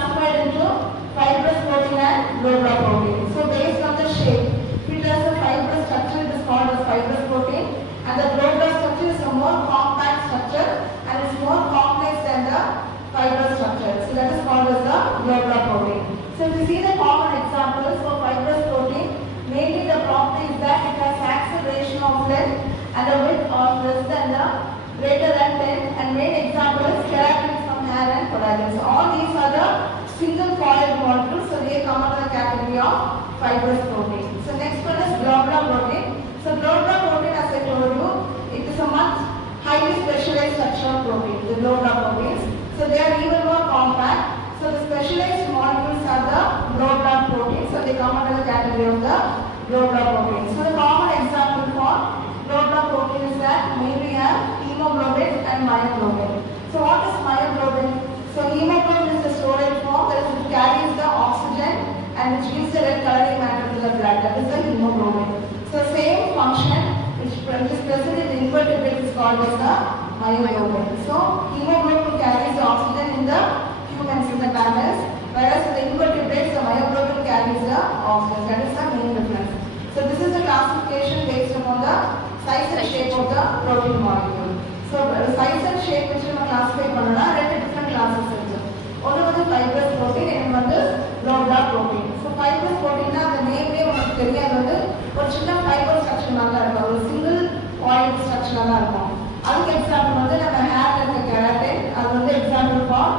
classified into fibrous protein and globule protein. So based on the shape, if it has a fibrous structure, it is called as fibrous protein, and the globule structure is a more compact structure and it's more complex than the fibrous structure. So that is called as the globule protein. So if you see the common examples for fibrous protein, mainly the property is that it has acceleration of length and a width of less than the greater than 10, and main example is keratin from hair and collagen. So all these are the single coiled molecules, so they come under the category of fibrous protein. So next one is globular protein. So globular protein, as I told you, it is a much highly specialized structural protein, the globular proteins. So they are even more compact. So the specialized molecules are the globular proteins, so they come under the category of the globular protein. So the common example for globular protein is that mainly have hemoglobin and myoglobin. So what is myoglobin? So hemoglobin is the storage form that it carries the oxygen and which gives the red coloring matter to the blood. That is the hemoglobin. So same function which is present in the invertebrates is called as the myoglobin. So hemoglobin carries the oxygen in the humans, in the mammals, whereas in the invertebrates the myoglobin carries the oxygen. That is the main difference. So this is the classification based upon the size and shape of the protein molecule. So size and shape which we classify பண்ணனா ரெண்டு different classes இருக்கு. ஒன்னு வந்து fibrous protein, இன்னொன்னு வந்து globular protein. So fibrous protein னா அந்த நேம்லயே உங்களுக்கு தெரியும், அது வந்து ஒரு சின்ன ஃபைபர் ஸ்ட்ரக்சர் மாதிரி இருக்கும், ஒரு சிங்கிள் பாயிண்ட் ஸ்ட்ரக்சரா தான் இருக்கும். அதுக்கு எக்ஸாம்பிள் வந்து நம்ம ஹேர்ல இருக்க கெராட்டின், அது வந்து example for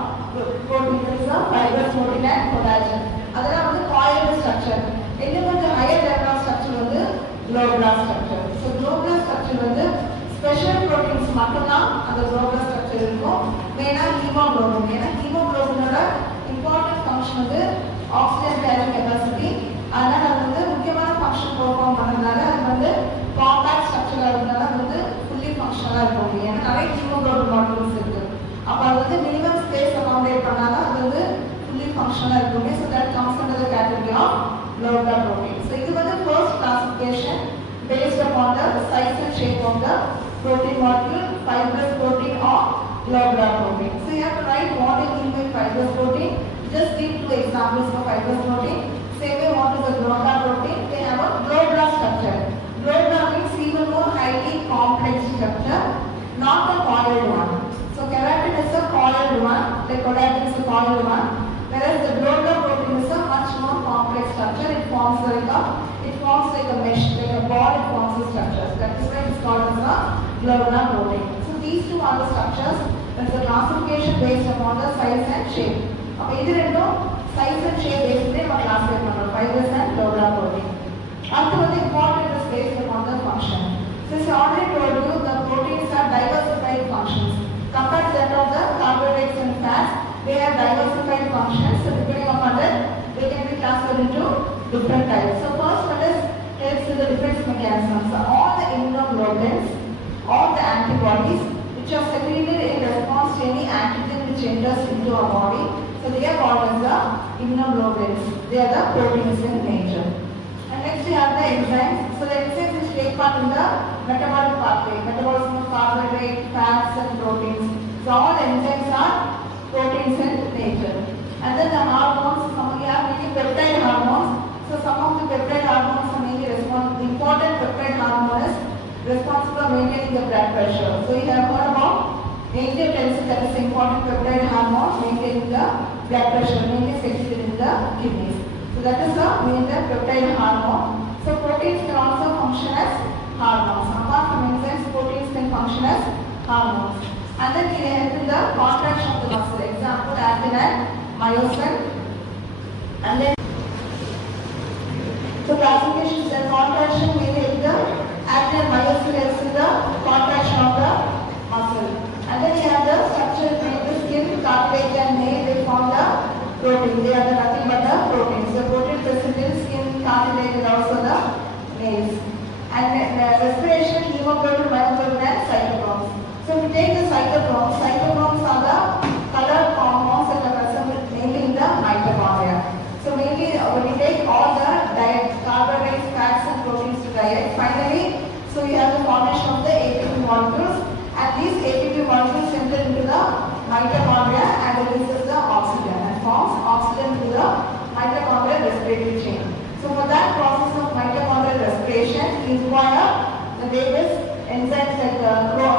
protein is a fibrous protein and collagen. அதெல்லாம் வந்து coiled structure. இன்னும் கொஞ்சம் ஹையர் லெவல் ஆஃப் ஸ்ட்ரக்சர் வந்து globular structure. So globular structure வந்து ஸ்பெஷல் ப்ரோட்டீன்ஸ் மட்டும்தான் அந்த globular structure இருக்கும். மெயினா ஹீமோகுளோபின், ஏன்னா ஹீமோகுளோபினோட இம்பார்ட்டன்ட் ஃபங்க்ஷன் வந்து ஆக்சிஜன் கேரிங் கெப்பாசிட்டி. அதனால அது வந்து முக்கியமான ஃபங்க்ஷன் பெர்ஃபார்ம் பண்ணதுனால அது வந்து காம்பாக்ட் ஸ்ட்ரக்சரா இருக்கிறதுனால அது வந்து ஃபுல்லி ஃபங்க்ஷனலா இருக்கும். ஏன்னா நிறைய ஹீமோகுளோபின் மாலிகூல்ஸ் இருக்கு, அப்போ அது வந்து மினிமம் ஸ்பேஸ் அகாமடேட் பண்ணாதான் அது வந்து ஃபுல்லி ஃபங்க்ஷனலா இருக்கும். So that comes under the category of globular protein. So this is the first classification based upon the size and shape of the protein molecule, fibrous protein or globular protein. So you have to write what you mean by fibrous protein. Just give two examples for fibrous protein. Same way, what is a globular protein? They have a globular structure. Globular means even more highly complex structure, not a coiled one. So keratin is a coiled one, like collagen is a coiled one. Whereas the globular protein is a much more complex structure. It forms like a mesh, like a ball. It forms a structure. That is why it is called as a globular protein. So these two are the structures. That is the classification based upon the size and shape. Okay, இது ரெண்டும் size and shape based நம்ம classify பண்றோம், fibrous and globular protein. அடுத்து வந்து important is based upon the function. Since I already told you, the proteins have diversified functions compared to that of the carbohydrates and fats. They have diversified functions, so depending upon that, they can be classified into different types. So first one is helps with the defense mechanisms. So all the immunoglobulins, all the antibodies which are secreted in response to any antigen which enters into our body, so they are called as the immunoglobulins. They are the proteins in nature. And next we have the enzymes. So the enzymes which take part in the metabolic pathway, metabolism of carbohydrate, fats and proteins. So all the enzymes are proteins in nature. And then the hormones, we have many peptide hormones. So some of the peptide hormones are mainly responsible. The important peptide hormone is responsible for maintaining the blood pressure. So you have heard about angiotensin, that is the important peptide hormone maintaining the blood pressure, mainly secreted in the kidneys. So that is the main peptide hormone. So proteins can also function as hormones. Apart from enzymes, proteins can function as hormones. And then they help in the contraction of the muscle. Example, actin and myosin. And then, so classification is the contraction may help the actin and myosin helps in the contraction of the muscle. And then you have the structure between the skin, cartilage and nail. They form the protein. They are nothing but the proteins. The protein present in skin, cartilage and also the nails. And respiration, hemoglobin, myoglobin and cytochromes. So if we take the cytochromes, cytochromes are the color compounds that are present mainly in the mitochondria. So mainly require the various enzymes like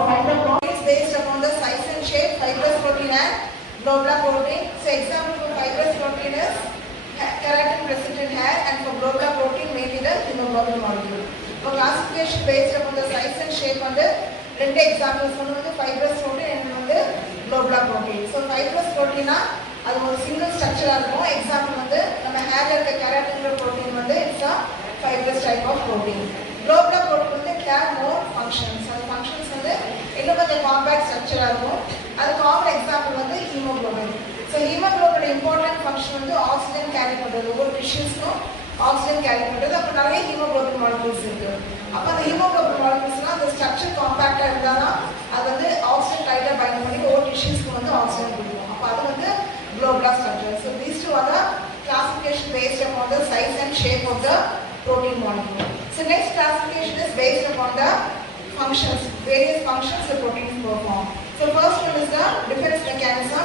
fiber proteins based upon the size and shape, fibrous protein and globular protein. So example for fibrous protein is keratin present in hair, and for globular protein mainly the hemoglobin molecule. For classification based upon the size and shape வந்து ரெண்டு examples ஒன்று வந்து fibrous protein and வந்து globular protein. So fibrous proteinனா அது ஒரு single ஸ்ட்ரக்சரா இருக்கும். Example வந்து நம்ம ஹேர்ல இருக்க கெராட்டின் புரோட்டீன் வந்து it's a fibrous type of protein. Globular protein வந்து have more functions. அந்த functions வந்து இன்னும் கொஞ்சம் காம்பாக்ட் ஸ்ட்ரக்சரா இருக்கும். அது காமன் எக்ஸாம்பிள் வந்து haemoglobin. So haemoglobin important function வந்து ஆக்ஸிஜன் கேரி பண்றது. ஒவ்வொரு டிஷ்யூஸ்க்கும் ஆக்ஸிஜன் கேரி பண்றது. அப்ப நிறைய ஹீமோகுளோபின் மாலிக்யூல்ஸ் இருக்கு. அப்ப அந்த ஹீமோகுளோபின் மாலிக்யூல்ஸ்லாம் அந்த ஸ்ட்ரக்சர் காம்பாக்டா இருந்தாதான் அது வந்து ஆக்ஸிஜன் டைட்டா பைண்ட் பண்ணி ஒவ்வொரு டிஷ்யூஸ்க்கு வந்து ஆக்ஸிஜன் கொடுக்கும். அப்ப அது வந்து globular structure. So these two are the classification based upon the size and shape of the protein molecule. So next classification is based upon the functions, various functions the proteins perform. So first one is the defense mechanism.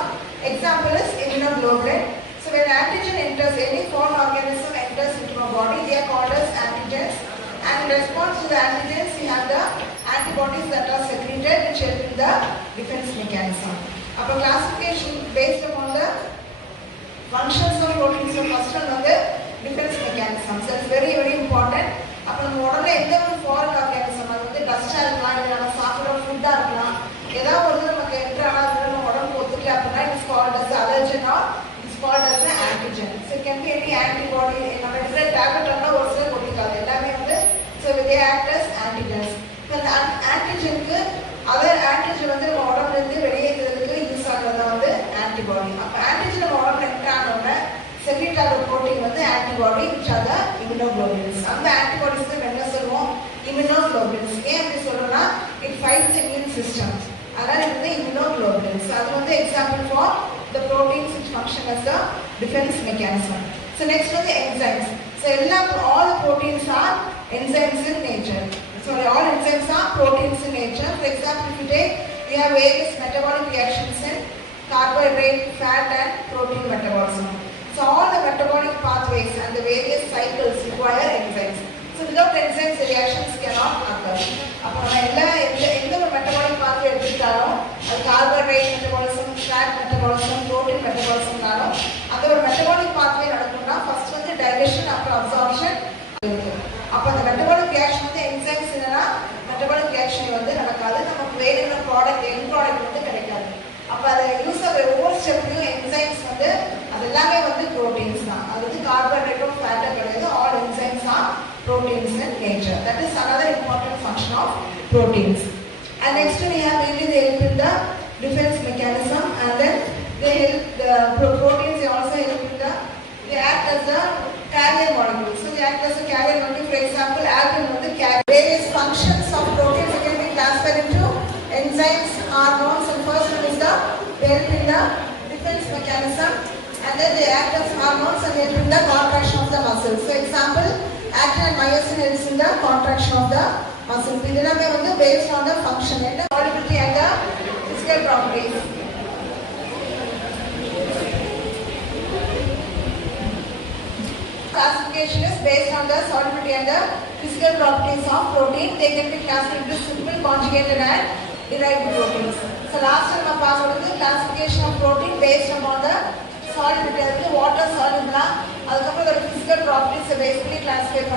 Example is immunoglobulin. So when antigen enters, any foreign organism enters into a body, they are called as antigens. And in response to the antigens, we have the antibodies that are secreted which help in the defense mechanism. Upper classification based upon the functions of proteins. So first one வந்து defense mechanism. So it's very very important. அப்ப நம்ம உடம்புல எந்த ஒரு foreign organism அது வந்து டஸ்டா இருக்கலாம், இல்ல நம்ம சாப்பிடுற ஃபுட்டா இருக்கலாம், ஏதாவது ஒரு நமக்கு என்டர் ஆனா நம்ம உடம்புக்கு ஒத்துக்கல அப்படின்னா it's called as allergen or it's called as an antigen. So it can be any antibody. நம்ம எடுக்கிற டேப்லெட் எல்லாம் ஒரு சில ஒத்துக்காது, எல்லாமே வந்து so they act as antigens. அந்த ஆன்டிஜனுக்கு அதர் ஆன்டிஜன் வந்து நம்ம உடம்புல இருந்து வெளியேறதுக்கு யூஸ் ஆகுறது வந்து ஆன்டிபாடி. அப்ப ஆன்டிஜன் நம்ம உடம்புல என்டர் ஆனோட செக்ரேட் ஆகிற புரோட்டீன் வந்து antibody which are the immunoglobulins. அந்த ஆன்டிபாடிஸ் தான் என்ன சொல்லுவோம், immunoglobulins. ஏன் அப்படி சொல்றோம்னா it fights the immune system. அதனால இது வந்து immunoglobulins. அது வந்து example for the proteins which function as the defense mechanism. So next வந்து enzymes. So all the proteins are enzymes in nature. Sorry, all enzymes are proteins in nature. For example, if you take, we have various metabolic reactions in carbohydrate, fat and protein metabolism. So all the metabolic pathways and the various cycles require enzymes. So without enzymes, the reactions cannot occur. அப்போ எந்த ஒரு metabolic pathway எடுத்துட்டாலும் அது carbohydrate metabolism, fat metabolism, protein metabolismனாலும் அந்த ஒரு metabolic pathway நடக்கும்னா first வந்து digestion அப்புறம் absorption இருக்கு. அப்போ அந்த metabolic reaction வந்து enzymes இல்லைன்னா metabolic reaction வந்து நடக்காது, நமக்கு வேணுங்கிற ப்ராடக்ட் end ப்ராடக்ட் வந்து கிடைக்காது. அப்போ அதை யூஸ் ஆகிற ஒவ்வொரு ஸ்டெப்லையும் enzymes வந்து அது எல்லாமே வந்து proteins தான். அது வந்து carbohydrate ஃபேட்டோ கிடையாது. all enzymes are proteins in nature. That is another important function of proteins. And next we have mainly they help in the defense mechanism, and then they help the proteins. They also help in they act as the carrier molecule. So they act as a carrier molecule. For example, albumin on the carrier. Various functions of proteins can be classified into enzymes, hormones, and first one is they help in the defense mechanism, and then they act as hormones and help in the contraction of the muscles. So example, actin and myosin helps in the contraction of the muscles. This is based on the function and the solubility and the physical properties. Classification is based on the solubility and the physical properties of protein. They can be classified into simple, conjugated and derived proteins. So last time we passed the classification of protein based upon the solubility, water soluble, the physical properties are basically classified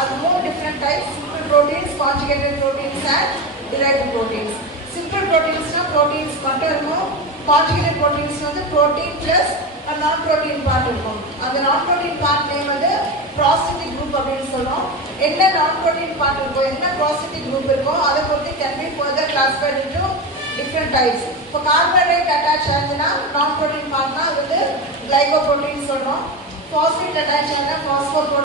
as more different types: simple proteins, conjugated proteins and derived proteins. Simple proteins na proteins conjugated proteins வந்து protein plus a non-protein part இருக்கும். அந்த non-protein part name வந்து prosthetic group அப்படின்னு சொல்றோம். என்ன non-protein part இருக்கோ, என்ன prosthetic group இருக்கோ அதை பொறுத்து can be further classified into different types. இப்போ carbohydrate attach ஆச்சுன்னா non-protein partனா அது வந்து glycoprotein சொல்றோம். Phosphate attach ஆனா phosphoprotein